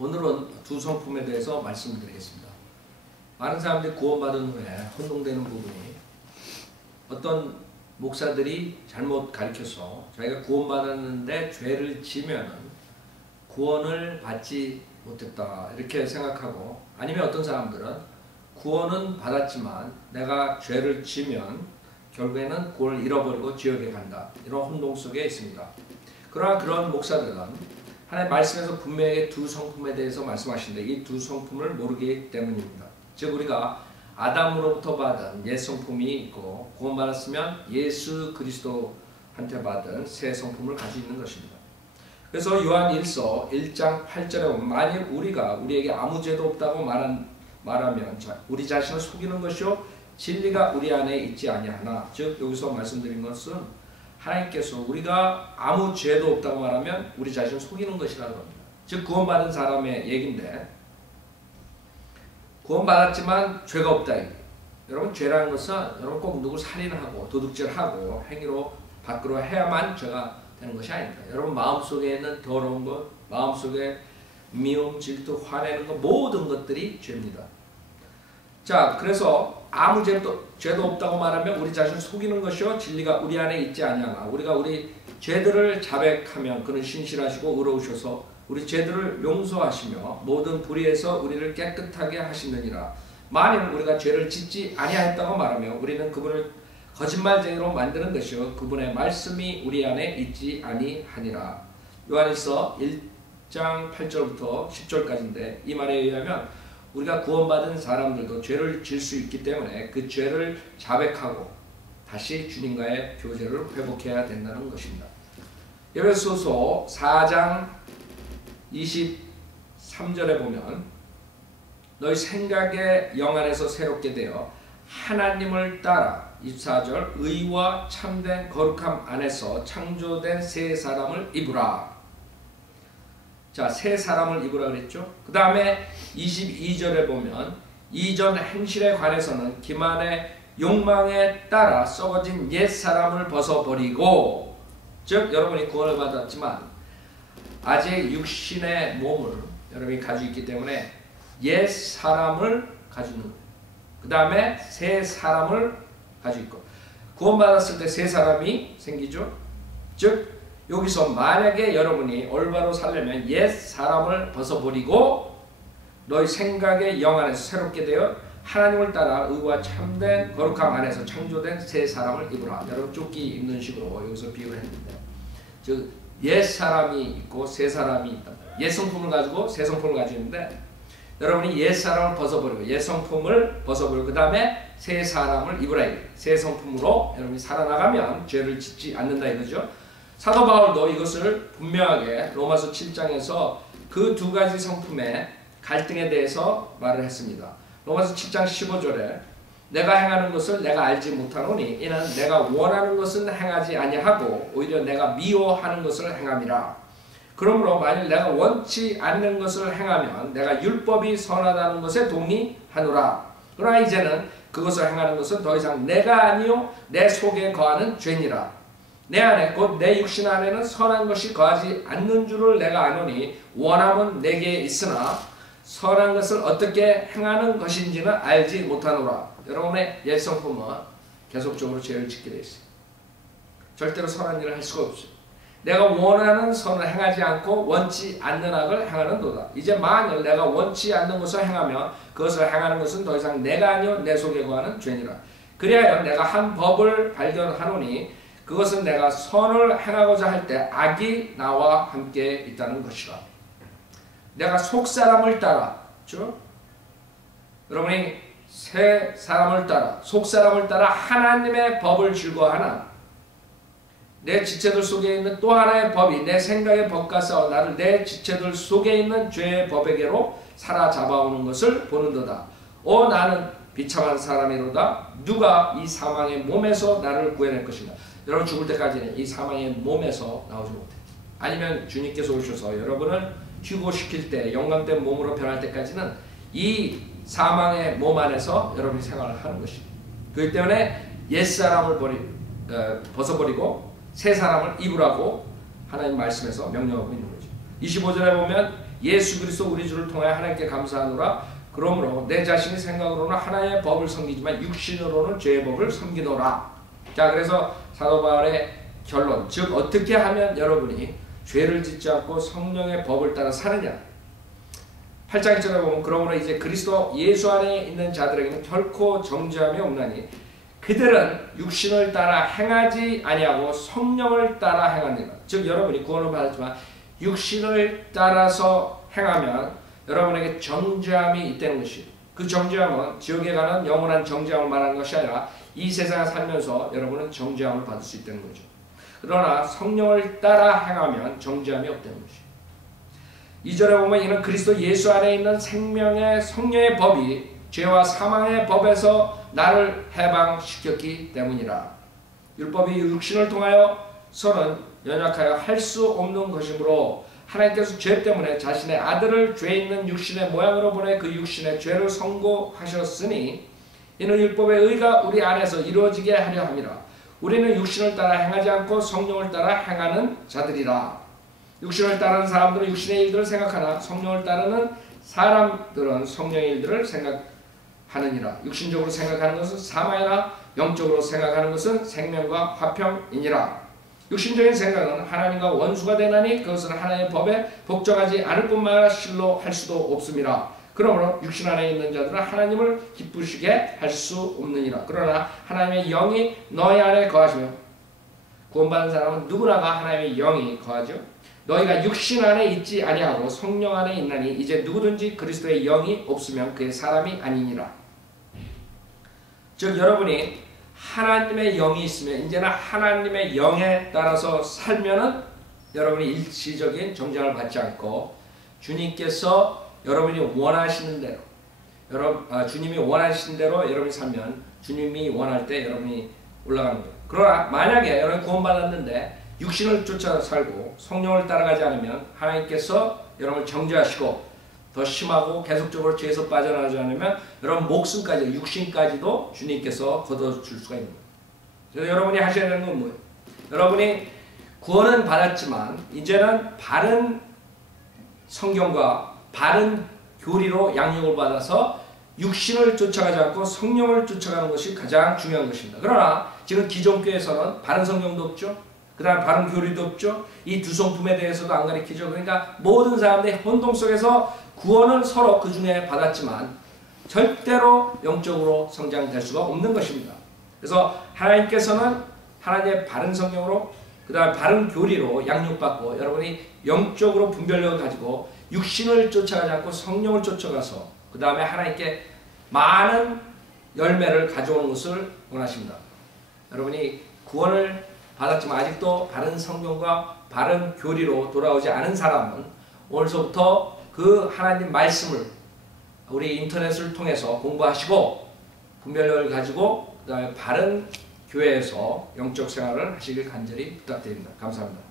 오늘은 두 성품에 대해서 말씀드리겠습니다. 많은 사람들이 구원받은 후에 혼동되는 부분이 어떤 목사들이 잘못 가르쳐서 자기가 구원받았는데 죄를 지면은 구원을 받지 못했다 이렇게 생각하고, 아니면 어떤 사람들은 구원은 받았지만 내가 죄를 지면 결국에는 구원을 잃어버리고 지옥에 간다, 이런 혼동 속에 있습니다. 그러나 그런 목사들은 하나님의 말씀에서 분명히 두 성품에 대해서 말씀하시는데 이 두 성품을 모르기 때문입니다. 즉 우리가 아담으로부터 받은 옛 성품이 있고 구원받았으면 예수 그리스도한테 받은 새 성품을 가지고 있는 것입니다. 그래서 요한 1서 1장 8절에 보면 만일 우리가 우리에게 아무 죄도 없다고 말하면 우리 자신을 속이는 것이요 진리가 우리 안에 있지 아니하나. 즉 여기서 말씀드린 것은 하나님께서 우리가 아무 죄도 없다고 말하면 우리 자신을 속이는 것이라는 겁니다. 즉 구원받은 사람의 얘기인데, 구원받았지만 죄가 없다. 여러분 죄라는 것은 여러분 꼭 누구 살인하고 도둑질하고 행위로 밖으로 해야만 죄가 되는 것이 아닙니다. 여러분 마음속에 있는 더러운 것, 마음속에 미움, 질투, 화내는 것, 모든 것들이 죄입니다. 자, 그래서 아무 죄도 없다고 말하면 우리 자신을 속이는 것이요 진리가 우리 안에 있지 아니하나. 우리가 우리 죄들을 자백하면 그는 신실하시고 의로우셔서 우리 죄들을 용서하시며 모든 불의에서 우리를 깨끗하게 하시느니라. 만일 우리가 죄를 짓지 아니하였다고 말하면 우리는 그분을 거짓말쟁이로 만드는 것이요 그분의 말씀이 우리 안에 있지 아니하니라. 요한일서 1장 8절부터 10절까지인데 이 말에 의하면 우리가 구원받은 사람들도 죄를 질 수 있기 때문에 그 죄를 자백하고 다시 주님과의 교제를 회복해야 된다는 것입니다. 에베소서 4장 23절에 보면 너희 생각의 영 안에서 새롭게 되어 하나님을 따라 24절 의와 참된 거룩함 안에서 창조된 새 사람을 입으라. 자, 새 사람을 입으라 그랬죠. 그 다음에 22절에 보면 이전 행실에 관해서는 기만의 욕망에 따라 썩어진 옛 사람을 벗어버리고, 즉 여러분이 구원을 받았지만 아직 육신의 몸을 여러분이 가지고 있기 때문에 옛 사람을 가지고 있는 거예요. 그 다음에 새 사람을 가지고 있고, 구원받았을 때 새 사람이 생기죠. 즉 여기서 만약에 여러분이 올바로 살려면 옛 사람을 벗어버리고 너희 생각의 영 안에서 새롭게 되어 하나님을 따라 의와 참된 거룩함 안에서 창조된 새 사람을 입으라. 여러분 조끼 입는 식으로 여기서 비유를 했는데, 즉 옛 사람이 있고 새 사람이 있다. 옛 성품을 가지고 새 성품을 가지고 있는데 여러분이 옛 사람을 벗어버리고 옛 성품을 벗어버리고 그 다음에 새 사람을 입으라. 새 성품으로 여러분이 살아나가면 죄를 짓지 않는다 이거죠. 사도 바울도 이것을 분명하게 로마서 7장에서 그 두 가지 성품의 갈등에 대해서 말을 했습니다. 로마서 7장 15절에 내가 행하는 것을 내가 알지 못하노니 이는 내가 원하는 것은 행하지 아니하고 오히려 내가 미워하는 것을 행함이라. 그러므로 만일 내가 원치 않는 것을 행하면 내가 율법이 선하다는 것에 동의하노라. 그러나 이제는 그것을 행하는 것은 더 이상 내가 아니요 내 속에 거하는 죄니라. 내 안에 곧 내 육신 안에는 선한 것이 거하지 않는 줄을 내가 아노니 원함은 내게 있으나 선한 것을 어떻게 행하는 것인지는 알지 못하노라. 여러분의 옛 성품은 계속적으로 죄를 짓게 돼 있어요. 절대로 선한 일을 할 수가 없어요. 내가 원하는 선을 행하지 않고 원치 않는 악을 행하는도다. 이제 만일 내가 원치 않는 것을 행하면 그것을 행하는 것은 더 이상 내가 아니요 내 속에 거하는 죄니라. 그리하여 내가 한 법을 발견하노니 그것은 내가 선을 행하고자 할 때 악이 나와 함께 있다는 것이라. 내가 속사람을 따라, 그렇죠? 여러분이 새 사람을 따라, 속사람을 따라 하나님의 법을 즐거워하나 내 지체들 속에 있는 또 하나의 법이 내 생각의 법과 싸워 나를 내 지체들 속에 있는 죄의 법에게로 사로잡아오는 것을 보는도다. 나는 비참한 사람이로다. 누가 이 사망의 몸에서 나를 구해낼 것인가. 여러분 죽을 때까지는 이 사망의 몸에서 나오지 못해. 아니면 주님께서 오셔서 여러분을 휴고시킬 때 영광된 몸으로 변할 때까지는 이 사망의 몸 안에서 여러분이 생활을 하는 것입니다. 그렇기 때문에 옛사람을 벗어버리고 새 사람을 입으라고 하나님 말씀에서 명령하고 있는 거죠. 25절에 보면 예수 그리스도 우리 주를 통하여 하나님께 감사하노라. 그러므로 내 자신이 생각으로는 하나님의 법을 섬기지만 육신으로는 죄의 법을 섬기노라. 자, 그래서 사도 바울의 결론, 즉 어떻게 하면 여러분이 죄를 짓지 않고 성령의 법을 따라 사느냐. 8장 1절에 보면 그러므로 이제 그리스도 예수 안에 있는 자들에게는 결코 정죄함이 없나니 그들은 육신을 따라 행하지 아니하고 성령을 따라 행하느니라. 즉 여러분이 구원을 받았지만 육신을 따라서 행하면 여러분에게 정죄함이 있다는 것이, 그 정죄함은 지옥에 가는 영원한 정죄함을 말하는 것이 아니라 이 세상에 살면서 여러분은 정죄함을 받을 수 있다는 거죠. 그러나 성령을 따라 행하면 정죄함이 없다는 것이죠. 2절에 보면 이는 그리스도 예수 안에 있는 생명의 성령의 법이 죄와 사망의 법에서 나를 해방시켰기 때문이라. 율법이 육신을 통하여서는 연약하여 할 수 없는 것이므로 하나님께서 죄 때문에 자신의 아들을 죄 있는 육신의 모양으로 보내 그 육신의 죄를 선고하셨으니 이는 율법의 의가 우리 안에서 이루어지게 하려 함이라. 우리는 육신을 따라 행하지 않고 성령을 따라 행하는 자들이라. 육신을 따르는 사람들은 육신의 일들을 생각하나 성령을 따르는 사람들은 성령의 일들을 생각하느니라. 육신적으로 생각하는 것은 사망이나 영적으로 생각하는 것은 생명과 화평이니라. 육신적인 생각은 하나님과 원수가 되나니 그것은 하나님의 법에 복종하지 않을 뿐만 아니라 실로 할 수도 없음이라. 그러므로 육신 안에 있는 자들은 하나님을 기쁘시게 할 수 없느니라. 그러나 하나님의 영이 너희 안에 거하시며, 구원받은 사람은 누구나가 하나님의 영이 거하죠. 너희가 육신 안에 있지 아니하고 성령 안에 있나니 이제 누구든지 그리스도의 영이 없으면 그의 사람이 아니니라. 즉 여러분이 하나님의 영이 있으면 이제는 하나님의 영에 따라서 살면은 여러분이 일시적인 정죄를 받지 않고 주님께서 여러분이 원하시는 대로 주님이 원하시는 대로 여러분이 살면 주님이 원할 때 여러분이 올라가는 거예요. 그러나 만약에 여러분이 구원받았는데 육신을 쫓아 살고 성령을 따라가지 않으면 하나님께서 여러분을 정죄하시고 더 심하고 계속적으로 죄에서 빠져나가지 않으면 여러분 목숨까지 육신까지도 주님께서 걷어줄 수가 있는 거예요. 그래서 여러분이 하셔야 되는 건 뭐예요? 여러분이 구원은 받았지만 이제는 바른 성경과 바른 교리로 양육을 받아서 육신을 쫓아가지 않고 성령을 쫓아가는 것이 가장 중요한 것입니다. 그러나 지금 기존 교회에서는 바른 성경도 없죠. 그 다음 바른 교리도 없죠. 이 두 성품에 대해서도 안 가르치죠. 그러니까 모든 사람들이 혼동 속에서 구원은 서로 그 중에 받았지만 절대로 영적으로 성장될 수가 없는 것입니다. 그래서 하나님께서는 하나님의 바른 성경으로 그 다음 바른 교리로 양육받고 여러분이 영적으로 분별력을 가지고 육신을 쫓아가지 않고 성령을 쫓아가서 그 다음에 하나님께 많은 열매를 가져오는 것을 원하십니다. 여러분이 구원을 받았지만 아직도 바른 성경과 바른 교리로 돌아오지 않은 사람은 오늘서부터 그 하나님 말씀을 우리 인터넷을 통해서 공부하시고 분별력을 가지고 그 다음에 바른 교회에서 영적 생활을 하시길 간절히 부탁드립니다. 감사합니다.